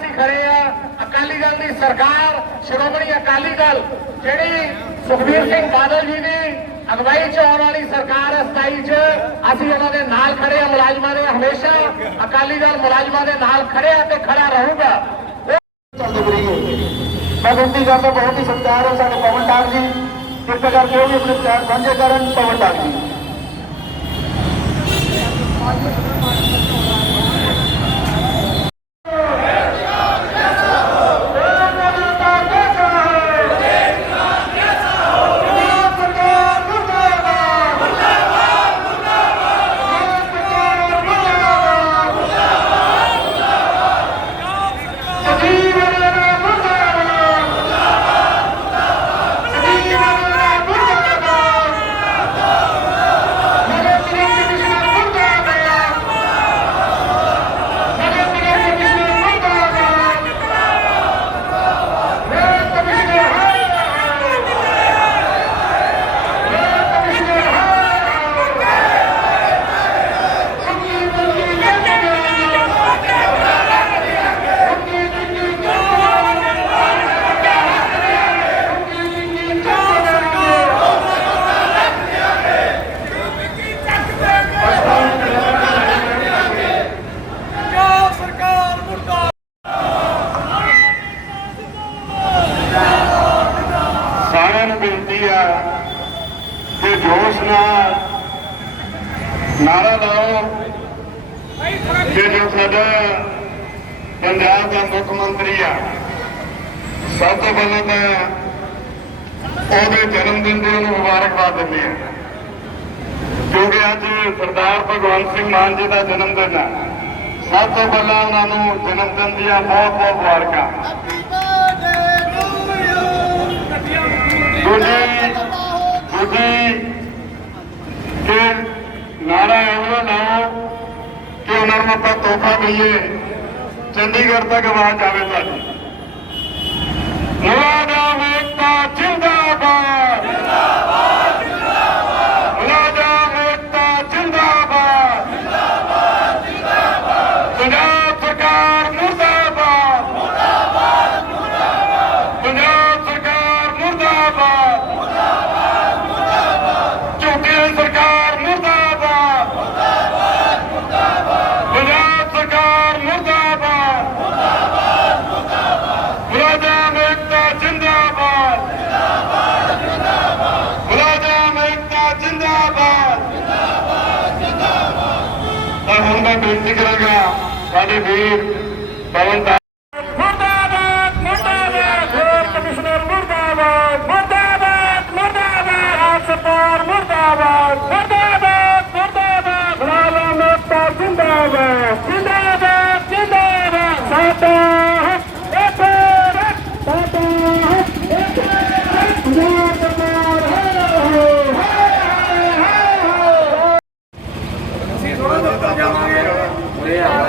ਅਸੀਂ ਖੜੇ ਆ ਅਕਾਲੀ ਦਲ ਦੀ ਸਰਕਾਰ, ਸ਼੍ਰੋਮਣੀ ਅਕਾਲੀ ਦਲ, ਜਿਹੜੀ ਸੁਖਬੀਰ ਸਿੰਘ ਬਾਦਲ ਜੀ ਦੀ ਅਗਵਾਈ ਚ ਆਉਣ ਵਾਲੀ ਸਰਕਾਰ ਹੈ 27 ਚ, ਅਸੀਂ ਉਹਨਾਂ ਦੇ ਨਾਲ ਖੜੇ ਆ, ਮੁਲਾਜ਼ਮਾਂ ਦੇ ਹਮੇਸ਼ਾ ਅਕਾਲੀ ਦਲ ਮੁਲਾਜ਼ਮਾਂ ਦੇ ਨਾਲ ਖੜਿਆ ਤੇ ਖੜਾ ਰਹੂਗਾ। ਚੱਲਦੇ ਕਰੀਏ ਮੈਂ ਬੇਨਤੀ ਕਰਦਾ ਬਹੁਤ ਹੀ ਸਤਿਕਾਰ ਹੈ, ਸਾਡੇ ਪਵਨ ਟਾਕ ਜੀ। ਕਿਰਪਾ ਕਰਕੇ ਉਹ ਵੀ ਆਪਣੇ ਵਿਚਾਰ ਸਾਂਝੇ ਕਰਨ, ਪਵਨ ਟਾਕ ਜੀ। ਸਾਰਿਆਂ ਨੂੰ ਬੇਨਤੀ ਆ ਕਿ ਜੋਸ਼ ਨਾਲ ਨਾਰਾ ਲਾਓ ਕਿ ਜੋ ਸਾਡਾ ਪੰਜਾਬ ਦਾ ਮੁੱਖ ਮੰਤਰੀ ਆ, ਸਭ ਤੋਂ ਪਹਿਲਾਂ ਤਾਂ ਉਹਦੇ ਜਨਮ ਦਿਨ ਦੀ ਉਹਨੂੰ ਮੁਬਾਰਕਬਾਦ ਦਿੰਦੇ ਆ। ਕਿਉਂਕਿ ਅੱਜ ਸਰਦਾਰ ਭਗਵੰਤ ਸਿੰਘ ਮਾਨ ਜੀ ਦਾ ਜਨਮ ਦਿਨ ਹੈ ਸਭ ਤੋਂ ਪਹਿਲਾਂ ਉਹਨਾਂ ਨੂੰ ਜਨਮ ਦਿਨ ਦੀਆਂ ਬਹੁਤ ਬਹੁਤ ਮੁਬਾਰਕਾਂ। ਤੋਹਫਾ ਚੰਡੀਗੜ੍ਹ ਤੱਕ ਆਵਾਜ਼ ਆਵੇ ਸਾਡੀ ਮੁਲਾਜ਼ਮ ਏਕਤਾ ਜਿੰਦਾਬਾਦ ਜਿੰਦਾਬਾਦ ਜਿੰਦਾਬਾਦ ਮੁਲਾਜ਼ਮ ਏਕਤਾ ਜਿੰਦਾਬਾਦ ਜਿੰਦਾਬਾਦ ਜਿੰਦਾਬਾਦ ਪੰਜਾਬ ਸਰਕਾਰ ਮੁਰਦਾਬਾਦ ਮੁਰਦਾਬਾਦ ਮੁਰਦਾਬਾਦ ਪੰਜਾਬ ਸਰਕਾਰ ਮੁਰਦਾਬਾਦ ਮੁਰਦਾਬਾਦ ਮੁਰਦਾਬਾਦ ਝੂਠੀ ਸਰਕਾਰ ਮੁਰਦਾਬਾਦ ਮੁਰਦਾਬਾਦ ਮੁਰਦਾਬਾਦ ਪੰਜਾਬ ਸਰਕਾਰ ਮੁਰਦਾਬਾਦ ਮੁਲਾਜ਼ਮ ਏਕਤਾ ਜਿੰਦਾਬਾਦ ਜਿੰਦਾਬਾਦ ਜਿੰਦਾਬਾਦ ਮੁਲਾਜ਼ਮ ਏਕਤਾ ਜਿੰਦਾਬਾਦ ਜਿੰਦਾਬਾਦ ਜਿੰਦਾਬਾਦ ਹੁਣ ਮੈਂ ਬੇਨਤੀ ਕਰਾਂਗਾ, ਸਾਡੇ ਵੀਰ ਪਵਨ ਦਾ ਮੁਰਦਾਬਾਦ ਮੁਰਦਾਬਾਦ ਕਮਿਸ਼ਨਰ ਮੁਰਦਾਬਾਦ ਮੁਰਦਾਬਾਦ ਮੁਰਦਾਬਾਦ ਆਪ ਸਰਕਾਰ ਮੁਰਦਾਬਾਦ ਮੁਰਦਾਬਾਦ ਮੁਰਦਾਬਾਦ ਮੁਲਾਜ਼ਮ ਨੇਤਾ ਜਿੰਦਾਬਾਦ ਜਿੰਦਾਬਾਦ ਜਿੰਦਾਬਾਦ ਸਾਡਾ ਹੱਕ ਇੱਕ ਰੱਖ ਸਾਡਾ ਹੱਕ ਇੱਕ ਰੱਖ ਪੰਜਾਬ ਸਰਕਾਰ ਹੈ ਹੈ ਹੈ ਅਸੀਂ ਥੋੜਾ ਦਫ਼ਤਰ ਜਾਵਾਂਗੇ ਉਰੇ ਆਓ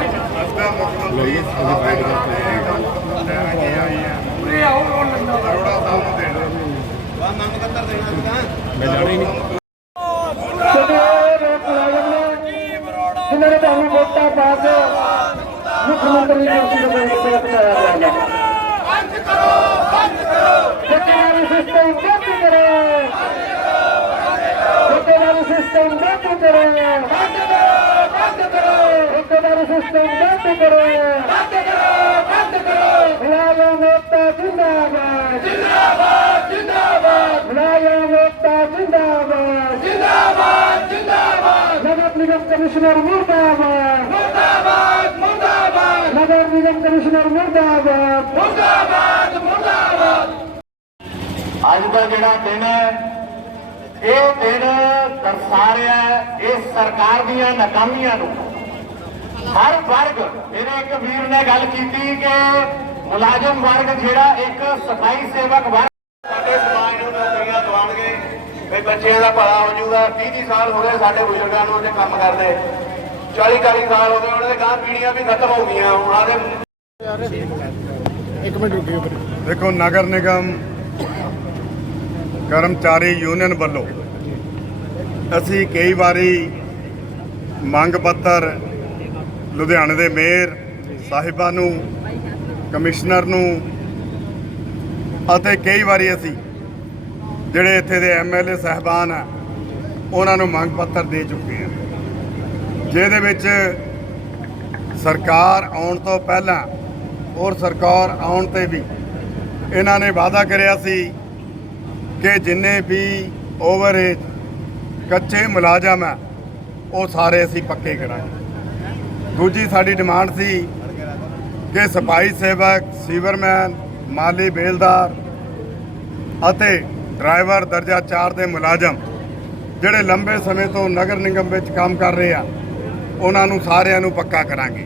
ਉਰੇ ਆਓ ਕੌਣ ਲੰਦਾ ਜਿਨ੍ਹਾਂ ਨੇ ਤੁਹਾਨੂੰ ਵੋਟਾਂ ਪਾ ਕੇ ਮੁੱਖ ਮੰਤਰੀ ਨੂੰ ਸਿਰ ਤੇ ਪਹੁੰਚਾਇਆ ਗਿਆ ਬੰਦ ਕਰੋ ਬੰਦ ਕਰੋ ਸਰਕਾਰੀ ਸਿਸਟਮ ਬੰਦ ਕਰੋ ਸਰਕਾਰੀ ਸਿਸਟਮ ਬੰਦ ਕਰੋ ਬੰਦ ਕਰੋ ਬੰਦ ਕਰੋ ਸਰਕਾਰੀ ਸਿਸਟਮ ਬੰਦ ਕਰੋ ਬੰਦ ਕਰੋ ਬੰਦ ਕਰੋ ਮੁਲਾਜ਼ਮ ਨੇਤਾ ਜਿੰਦਾਬਾਦ ਜਿੰਦਾਬਾਦ ਜਿੰਦਾਬਾਦ ਮੁਲਾਜ਼ਮ ਨੇਤਾ ਜਿੰਦਾਬਾਦ ਜਿੰਦਾਬਾਦ ਜਿੰਦਾਬਾਦ ਨਗਰ ਨਿਗਮ ਕਮਿਸ਼ਨਰ ਮੁਰਦਾਬਾਦ ਮੁਰਦਾਬਾਦ ਮੁਰਦਾਬਾਦ ਨਗਰ ਨਿਗਮ ਕਮਿਸ਼ਨਰ ਮੁਰਦਾਬਾਦ ਮੁਰਦਾਬਾਦ ਮੁਰਦਾਬਾਦ ਅੱਜ ਦਾ ਜਿਹੜਾ ਦਿਨ ਹੈ ਇਹ ਦਿਨ ਦਰਸਾ ਰਿਹਾ ਹੈ ਇਸ ਸਰਕਾਰ ਦੀਆਂ ਨਾਕਾਮੀਆਂ ਨੂੰ ਹਰ ਵਰਗ ਇਹਨੇ ਇੱਕ ਵੀਰ ਨੇ ਗੱਲ ਕੀਤੀ ਕਿ ਮੁਲਾਜ਼ਮ ਵਰਗ ਜਿਹੜਾ ਇੱਕ ਸਫ਼ਾਈ ਸੇਵਕ ਵਰਗ ਸਾਡੇ ਸਮਾਜ ਨੂੰ ਨੌਕਰੀਆਂ ਦਵਾਉਣਗੇ ਵੀ ਬੱਚਿਆਂ ਦਾ ਭਲਾ ਹੋ ਜਾਊਗਾ। 30 30 ਸਾਲ ਹੋ ਗਏ ਸਾਡੇ ਬਜ਼ੁਰਗਾਂ ਨੂੰ ਉਹਦੇ ਕੰਮ ਕਰਦੇ। 40 40 ਸਾਲ ਹੋ ਗਏ ਉਹਨਾਂ ਦੇ ਗਾਂ ਪੀੜੀਆਂ ਵੀ ਖਤਮ ਹੋ ਗਈਆਂ ਉਹਨਾਂ ਦੇ ਦੇਖੋ ਨਗਰ ਨਿਗਮ ਕਰਮਚਾਰੀ ਯੂਨੀਅਨ ਵੱਲੋਂ ਅਸੀਂ ਕਈ ਵਾਰੀ ਮੰਗ ਪੱਤਰ ਲੁਧਿਆਣੇ ਦੇ ਮੇਅਰ ਸਾਹਿਬਾਂ ਨੂੰ ਕਮਿਸ਼ਨਰ ਨੂੰ ਅਤੇ ਕਈ ਵਾਰੀ ਅਸੀਂ ਜਿਹੜੇ ਇੱਥੇ ਦੇ ਐਮਐਲਏ ਸਹਿਬਾਨ ਆ, ਉਹਨਾਂ ਨੂੰ ਮੰਗ ਪੱਤਰ ਦੇ ਚੁੱਕੇ ਹਾਂ ਜਿਹਦੇ ਵਿੱਚ ਸਰਕਾਰ ਆਉਣ ਤੋਂ ਪਹਿਲਾਂ ਔਰ ਸਰਕਾਰ ਆਉਣ ਤੇ ਵੀ ਇਹਨਾਂ ਨੇ ਵਾਅਦਾ ਕਰਿਆ ਸੀ ਕਿ ਜਿੰਨੇ ਵੀ ਓਵਰ ਏਜ ਕੱਚੇ ਮੁਲਾਜ਼ਮ ਆ, ਉਹ ਸਾਰੇ ਅਸੀਂ ਪੱਕੇ ਕਰਾਂਗੇ। ਦੂਜੀ ਸਾਡੀ ਡਿਮਾਂਡ ਸੀ ਕਿ ਸਫ਼ਾਈ ਸੇਵਕ, ਸੀਵਰਮੈਨ, ਮਾਲੀ ਬੇਲਦਾਰ ਅਤੇ ਡਰਾਈਵਰ ਦਰਜਾ 4 ਦੇ ਮੁਲਾਜ਼ਮ ਜਿਹੜੇ ਲੰਬੇ ਸਮੇਂ ਤੋਂ ਨਗਰ ਨਿਗਮ ਵਿੱਚ ਕੰਮ ਕਰ ਰਹੇ ਆ, ਉਹਨਾਂ ਨੂੰ ਸਾਰਿਆਂ ਨੂੰ ਪੱਕਾ ਕਰਾਂਗੇ।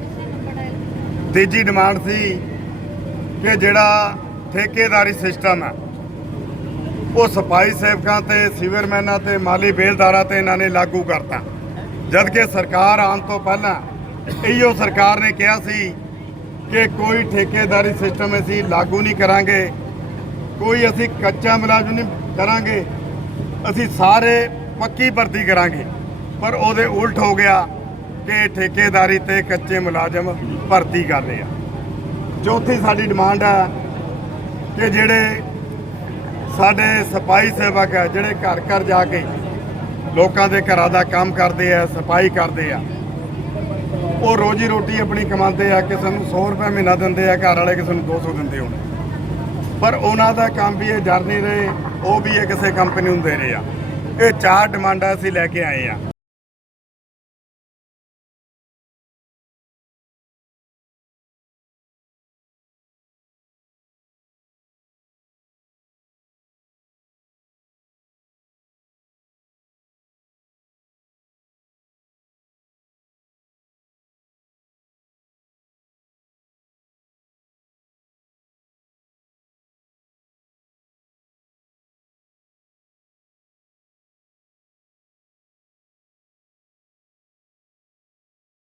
ਤੀਜੀ ਡਿਮਾਂਡ ਸੀ ਕਿ ਜਿਹੜਾ ਠੇਕੇਦਾਰੀ ਸਿਸਟਮ ਹੈ ਉਹ ਸਫ਼ਾਈ ਸੇਵਕਾਂ ਤੇ, ਸੀਵਰਮੈਨਾਂ ਤੇ, ਮਾਲੀ ਬੇਲਦਾਰਾਂ ਤੇ ਇਹਨਾਂ ਨੇ ਲਾਗੂ ਕਰਤਾ। ਜਦ ਕਿ ਸਰਕਾਰ ਆਉਣ ਤੋਂ ਪਹਿਲਾਂ ਇਹੋ ਸਰਕਾਰ ਨੇ ਕਿਹਾ ਸੀ ਕਿ ਕੋਈ ਠੇਕੇਦਾਰੀ ਸਿਸਟਮ ਅਸੀਂ ਲਾਗੂ ਨਹੀਂ ਕਰਾਂਗੇ। ਕੋਈ ਅਸੀਂ ਕੱਚਾ ਮੁਲਾਜ਼ਮ ਨਹੀਂ ਕਰਾਂਗੇ, ਅਸੀਂ ਸਾਰੇ ਪੱਕੀ ਭਰਤੀ ਕਰਾਂਗੇ। ਪਰ ਉਹਦੇ ਉਲਟ ਹੋ ਗਿਆ ਕਿ ਠੇਕੇਦਾਰੀ ਤੇ ਕੱਚੇ ਮੁਲਾਜ਼ਮ ਭਰਤੀ ਕਰ ਰਹੇ ਆ। ਚੌਥੀ ਸਾਡੀ ਡਿਮਾਂਡ ਹੈ ਕਿ ਜਿਹੜੇ ਸਾਡੇ ਸਫ਼ਾਈ ਸੇਵਕ ਹੈ ਜਿਹੜੇ ਘਰ ਘਰ ਜਾ ਕੇ ਲੋਕਾਂ ਦੇ ਘਰਾਂ ਦਾ ਕੰਮ ਕਰਦੇ ਆ ਸਫ਼ਾਈ ਕਰਦੇ ਆ, ਉਹ ਰੋਜੀ ਰੋਟੀ ਆਪਣੀ ਕਮਾਉਂਦੇ ਆ, ਕਿਸੇ ਨੂੰ 100 ਰੁਪਏ ਮਹੀਨਾ ਦਿੰਦੇ ਆ, ਘਰ ਵਾਲੇ ਕਿਸੇ ਨੂੰ 200 ਦਿੰਦੇ ਹੋਣ। ਪਰ ਉਹਨਾਂ ਦਾ ਕੰਮ ਵੀ ਇਹ ਜਰ ਨਹੀਂ ਰਹੇ, ਉਹ ਵੀ ਇਹ ਕਿਸੇ ਕੰਪਨੀ ਨੂੰ ਦੇ ਰਹੇ ਆ। ਇਹ ਚਾਰ ਡਿਮਾਂਡਾਂ ਅਸੀਂ ਲੈ ਕੇ ਆਏ ਆ।